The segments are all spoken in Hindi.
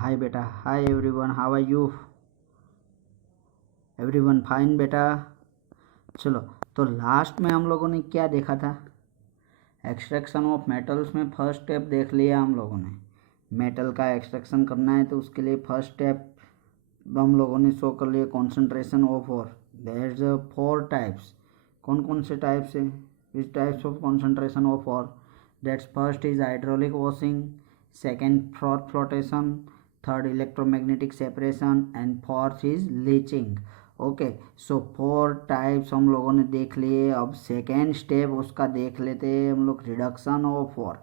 हाय बेटा, hi everyone, how are you? Everyone fine बेटा। चलो, तो लास्ट में हम लोगों ने क्या देखा था? एक्सट्रैक्शन ऑफ मेटल्स में फर्स्ट स्टेप देख लिया हम लोगों ने। मेटल का एक्सट्रैक्शन करना है तो उसके लिए फर्स्ट स्टेप हम लोगों ने शो कर लिया, concentration of ore there is 4 types. कौन कौन से टाइप्स है? Which types of concentration of ore? That's first is hydraulic washing, second froth flotation, third electromagnetic separation and fourth is leaching. Okay, so 4 types हम लोगों ने देख लिए। अब सेकेंड स्टेप उसका देख लेते हैं हम लोग, रिडक्शन ऑफ और।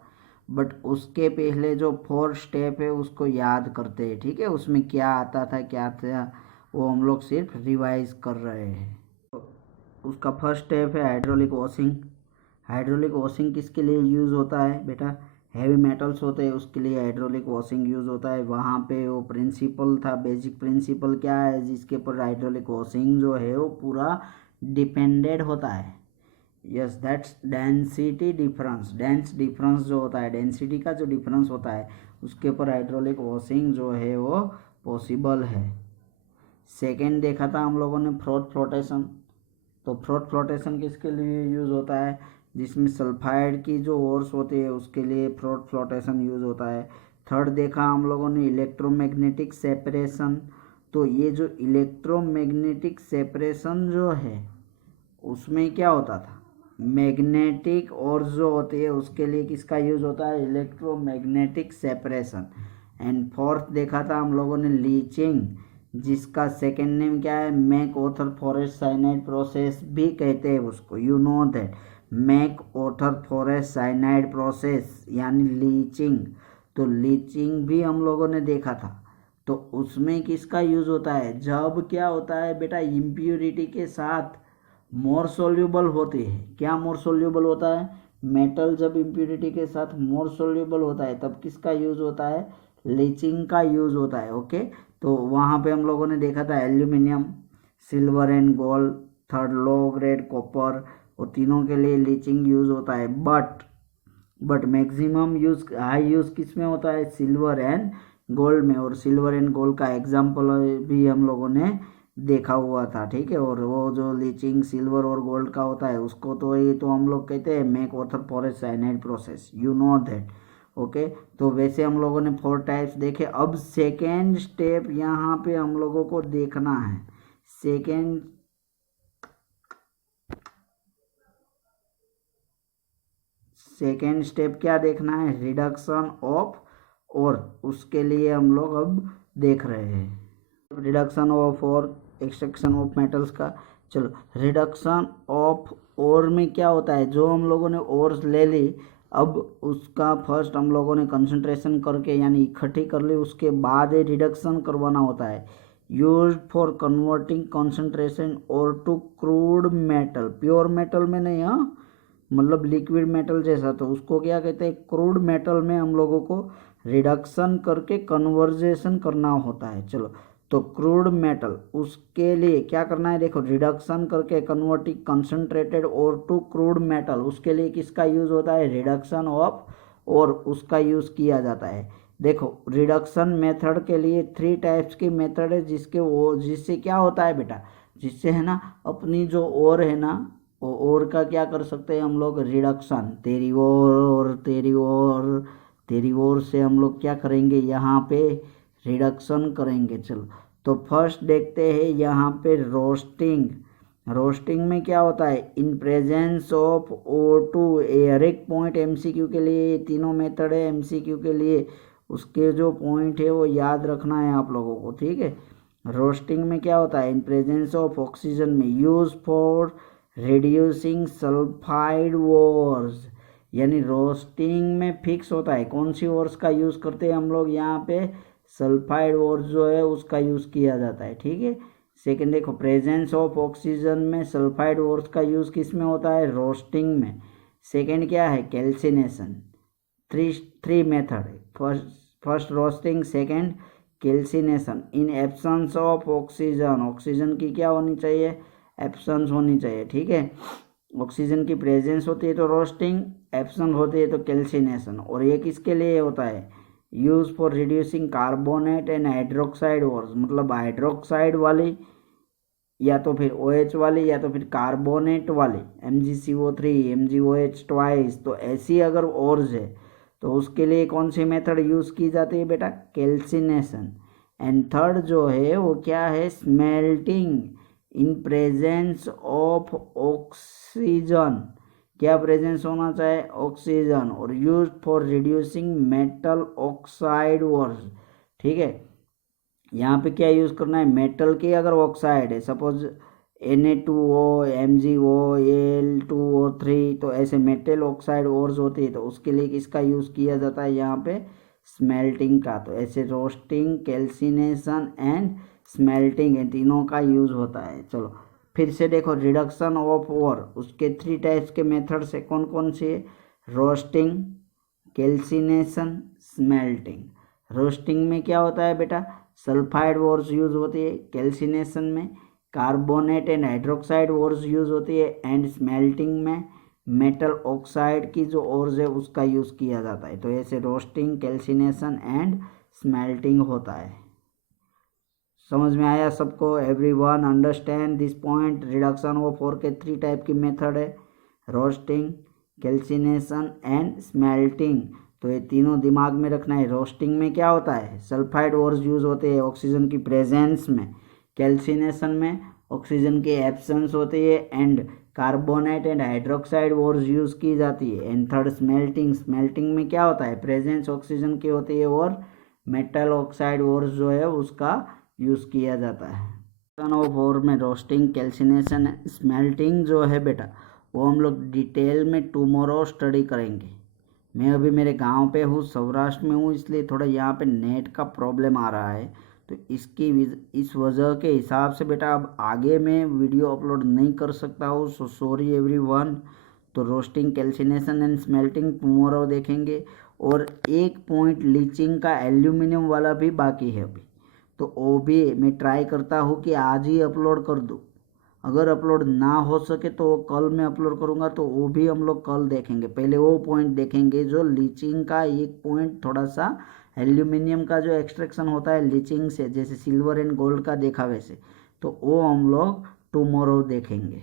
बट उसके पहले जो 4 स्टेप है उसको याद करते हैं, ठीक है? उसमें क्या आता था क्या था वो हम लोग सिर्फ रिवाइज कर रहे हैं। तो उसका फर्स्ट स्टेप है हाइड्रोलिक वॉशिंग। हाइड्रोलिक वॉशिंग किसके लिए यूज़ होता है बेटा? हैवी मेटल्स होते हैं उसके लिए हाइड्रोलिक वॉशिंग यूज़ होता है। वहाँ पे वो प्रिंसिपल था, बेसिक प्रिंसिपल क्या है जिसके ऊपर हाइड्रोलिक वॉशिंग जो है वो पूरा डिपेंडेड होता है। Yes, that's density difference. Dense difference जो होता है, डेंसिटी का जो डिफरेंस होता है उसके ऊपर हाइड्रोलिक वॉशिंग जो है वो पॉसिबल है। सेकेंड देखा था हम लोगों ने फ्रॉथ फ्लोटेशन। तो फ्रॉथ फ्लोटेशन किसके लिए यूज़ होता है? जिसमें सल्फाइड की जो ओर्स होती है उसके लिए फ्रॉथ फ्लोटेशन यूज़ होता है। थर्ड देखा हम लोगों ने इलेक्ट्रोमैग्नेटिक सेपरेशन। तो ये जो इलेक्ट्रोमैग्नेटिक सेपरेशन जो है उसमें क्या होता था? मैग्नेटिक और जो होती है उसके लिए किसका यूज़ होता है? Electromagnetic separation. एंड फोर्थ देखा था हम लोगों ने लीचिंग, जिसका सेकेंड नेम क्या है? MacArthur Forrest cyanide process भी कहते हैं उसको। You know that MacArthur Forrest cyanide process यानी लीचिंग। तो लीचिंग भी हम लोगों ने देखा था। तो उसमें किसका यूज़ होता है? जब क्या होता है बेटा, इम्प्योरिटी के साथ मोर सोल्यूबल होती है। क्या मोर सोल्यूबल होता है? मेटल जब इम्प्योरिटी के साथ मोर सोल्यूबल होता है तब किसका यूज़ होता है? लीचिंग का यूज़ होता है। ओके, तो वहाँ पे हम लोगों ने देखा था aluminium, silver and gold, third low grade copper, वो तीनों के लिए लीचिंग यूज़ होता है। But maximum use, high use किस में होता है? सिल्वर एंड गोल्ड में। और सिल्वर एंड गोल्ड का एग्जाम्पल भी हम लोगों ने देखा हुआ था, ठीक है? और वो जो लीचिंग सिल्वर और गोल्ड का होता है उसको तो ये तो हम लोग कहते हैं MacArthur Forrest cyanide process. You know that. Okay, तो वैसे हम लोगों ने 4 टाइप्स देखे। अब सेकेंड स्टेप यहाँ पे हम लोगों को देखना है। सेकेंड स्टेप क्या देखना है? रिडक्शन ऑफ और। उसके लिए हम लोग अब देख रहे हैं रिडक्शन ऑफ और, एक्सट्रैक्शन ऑफ मेटल्स का। चलो, रिडक्शन ऑफ और में क्या होता है? जो हम लोगों ने ओर्स ले ली, अब उसका फर्स्ट हम लोगों ने कंसंट्रेशन करके यानी इकट्ठी कर ली, उसके बाद ये रिडक्शन करवाना होता है। Used for converting concentration ore to crude metal. Pure metal में नहीं, हाँ, मतलब लिक्विड मेटल जैसा। तो उसको क्या कहते हैं? क्रूड मेटल में हम लोगों को रिडक्शन करके कन्वर्जेशन करना होता है। चलो, तो क्रूड मेटल उसके लिए क्या करना है? देखो, रिडक्शन करके कन्वर्टिंग कंसंट्रेटेड और टू क्रूड मेटल, उसके लिए किसका यूज़ होता है? रिडक्शन ऑफ और उसका यूज़ किया जाता है। देखो, रिडक्शन मेथड के लिए 3 टाइप्स की मेथड है जिससे क्या होता है बेटा? जिससे है ना अपनी जो और है ना, और का क्या कर सकते हैं हम लोग? रिडक्शन। तेरी ओर तेरी ओर तेरी ओर से हम लोग क्या करेंगे? यहाँ पे रिडक्शन करेंगे। चलो, तो फर्स्ट देखते हैं यहाँ पे रोस्टिंग। रोस्टिंग में क्या होता है? In presence of O2। हर एक पॉइंट MCQ के लिए, ये तीनों मेथड है MCQ के लिए, उसके जो पॉइंट है वो याद रखना है आप लोगों को, ठीक है? रोस्टिंग में क्या होता है? इन प्रेजेंस ऑफ ऑक्सीजन में, use for reducing sulphide Wars. यानी रोस्टिंग में फिक्स होता है कौन सी वॉर्स का यूज़ करते हैं हम लोग? यहाँ पे सल्फाइड वॉर्स जो है उसका यूज़ किया जाता है, ठीक है? सेकेंड देखो, प्रेजेंस ऑफ ऑक्सीजन में सल्फाइड वॉर्स का यूज़ किस में होता है? रोस्टिंग में। सेकेंड क्या है? कैल्सिनेशन। थ्री मेथड है। First roasting, second calcination. In absence of oxygen, oxygen की क्या होनी चाहिए? एब्सेंस होनी चाहिए, ठीक है? ऑक्सीजन की प्रेजेंस होती है तो रोस्टिंग, एब्सेंस होती है तो कैल्सिनेशन। और ये किसके लिए होता है? Use for reducing carbonate and hydroxide ores, मतलब हाइड्रोक्साइड वाली या तो फिर OH वाली या तो फिर कार्बोनेट वाली MgCO3 MgOH ट्वाइस, तो ऐसी अगर ओर्स है तो उसके लिए कौन सी मेथड यूज़ की जाती है बेटा, कैल्सिनेशन। एंड थर्ड जो है वो क्या है, smelting in presence of oxygen, क्या प्रेजेंस होना चाहिए, ऑक्सीजन, और use for reducing metal oxide ores. ठीक है, यहाँ पे क्या यूज़ करना है, मेटल की अगर ऑक्साइड है, सपोज Na2O MgO Al2O3, तो ऐसे मेटल ऑक्साइड ओर्स होती है तो उसके लिए किसका यूज़ किया जाता है यहाँ पे, स्मेल्टिंग का। तो ऐसे रोस्टिंग, कैल्सिनेशन एंड स्मेल्टिंग, इन तीनों का यूज़ होता है। चलो फिर से देखो, रिडक्शन ऑफ ओर, उसके 3 टाइप्स के मेथड से कौन कौन से है, रोस्टिंग, कैल्सिनेशन, स्मेल्टिंग। रोस्टिंग में क्या होता है बेटा, सल्फाइड ओर्स यूज होती है, कैल्सिनेशन में carbonate and hydroxide ores use होती है, एंड स्मेल्टिंग में मेटल ऑक्साइड की जो ओर्स है उसका यूज़ किया जाता है। तो ऐसे रोस्टिंग, कैल्सिनेशन एंड स्मेल्टिंग होता है। समझ में आया सबको, everyone understand this point. Reduction of ore के 3 टाइप की मेथड है, रोस्टिंग, कैल्सिनेशन एंड स्मेल्टिंग। तो ये तीनों दिमाग में रखना है। रोस्टिंग में क्या होता है, सल्फाइड ओर्स यूज होते हैं ऑक्सीजन की प्रेजेंस में, कैल्सिनेशन में ऑक्सीजन की एब्सेंस होती है, and carbonate and hydroxide ores use की जाती है। एंड थर्ड स्मेल्टिंग, स्मेल्टिंग में क्या होता है, प्रेजेंस ऑक्सीजन की होती है और मेटल ऑक्साइड ओर्स जो है उसका यूज़ किया जाता है। ऑफ ओर में रोस्टिंग, कैल्सिनेशन, स्मेल्टिंग जो है बेटा वो हम लोग डिटेल में टुमारो स्टडी करेंगे। मैं अभी मेरे गांव पे हूँ, सौराष्ट्र में हूँ, इसलिए थोड़ा यहाँ पे नेट का प्रॉब्लम आ रहा है, तो इस वजह के हिसाब से बेटा अब आगे मैं वीडियो अपलोड नहीं कर सकता हूँ, सो सॉरी एवरीवन। तो roasting, calcination and smelting tomorrow देखेंगे। और एक पॉइंट लीचिंग का एल्यूमिनियम वाला भी बाकी है अभी, तो वो भी मैं ट्राई करता हूँ कि आज ही अपलोड कर दूँ। अगर अपलोड ना हो सके तो कल मैं अपलोड करूँगा, तो वो भी हम लोग कल देखेंगे। पहले वो पॉइंट देखेंगे जो लीचिंग का एक पॉइंट, थोड़ा सा एल्यूमिनियम का जो एक्सट्रैक्शन होता है लीचिंग से, जैसे सिल्वर एंड गोल्ड का देखा वैसे, तो वो हम लोग टुमारो देखेंगे।